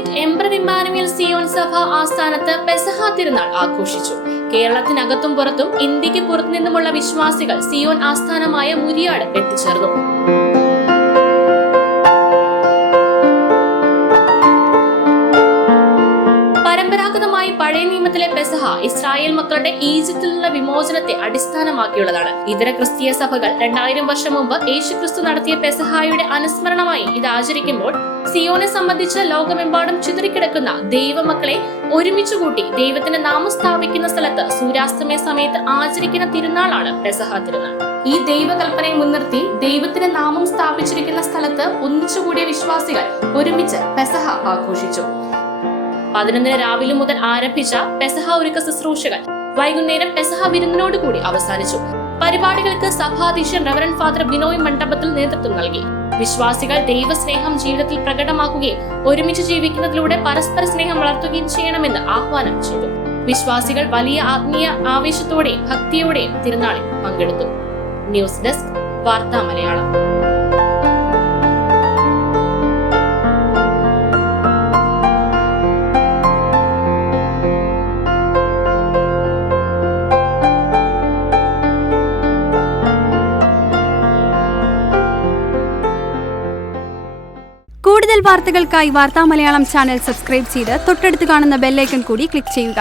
മെത്രാപ്പൊലീത്ത് emperor Emmanuel Zion സഭ ആസ്ഥാനത്ത് പെസഹ തിരുനാൾ ആഘോഷിച്ചു. കേരളത്തിനകത്തും പുറത്തും ഇന്ത്യക്ക് പുറത്തുനിന്നുമുള്ള വിശ്വാസികൾ സിയോൻ ആസ്ഥാനമായ മുരിയാട് എത്തിച്ചേർന്നു. പരമ്പരാഗതമായി പഴയ നിയമത്തിലെ പെസഹ ഇസ്രായേൽ മക്കളുടെ ഈജിപ്തിൽ നിന്നുള്ള വിമോചനത്തെ അടിസ്ഥാനമാക്കിയുള്ളതാണ്. ഇതര ക്രിസ്തീയ സഭകൾ 2000 വർഷം മുമ്പ് യേശുക്രിസ്തു നടത്തിയ പെസഹായുടെ അനുസ്മരണമായി ഇത് ആചരിക്കുമ്പോൾ, സിയോനെ സംബന്ധിച്ച് ലോകമെമ്പാടും ചിതറിക്കിടക്കുന്ന ദൈവമക്കളെ ഒരുമിച്ച് കൂട്ടി ദൈവത്തിന്റെ നാമം സ്ഥാപിക്കുന്ന സ്ഥലത്ത് സൂര്യാസ്തമയ സമയത്ത് ആചരിക്കുന്ന തിരുനാളാണ് പെസഹ തിരുനാൾ. ഈ ദൈവകൽപ്പനയെ മുൻനിർത്തി ദൈവത്തിന്റെ നാമം സ്ഥാപിച്ചിരിക്കുന്ന സ്ഥലത്ത് ഒന്നിച്ചുകൂടിയ വിശ്വാസികൾ ഒരുമിച്ച് പെസഹ ആഘോഷിച്ചു. 11 രാവിലെ മുതൽ ആരംഭിച്ച പെസഹ ഒരുക്ക ശുശ്രൂഷകൾ വൈകുന്നേരം പെസഹ വിരുന്നിനോടുകൂടി അവസാനിച്ചു. പരിപാടികൾക്ക് സഭാധീശൻ റവറന്റ് ഫാദർ ബിനോയ് മണ്ഡപത്തിൽ നേതൃത്വം നൽകി. വിശ്വാസികൾ ദൈവസ്നേഹം ജീവിതത്തിൽ പ്രകടമാക്കുകയും ഒരുമിച്ച് ജീവിക്കുന്നതിലൂടെ പരസ്പര സ്നേഹം വളർത്തുകയും ചെയ്യണമെന്ന് ആഹ്വാനം ചെയ്തു. വിശ്വാസികൾ വലിയ ആത്മീയ ആവേശത്തോടെയും ഭക്തിയോടെയും തിരുനാളിൽ പങ്കെടുത്തു. ന്യൂസ് ഡെസ്ക് വാർത്താ മലയാളം. കൂടുതൽ വാർത്തകൾക്കായി വാർത്താ മലയാളം ചാനൽ സബ്സ്ക്രൈബ് ചെയ്ത് തൊട്ടടുത്ത് കാണുന്ന ബെല്ലൈക്കൺ കൂടി ക്ലിക്ക് ചെയ്യുക.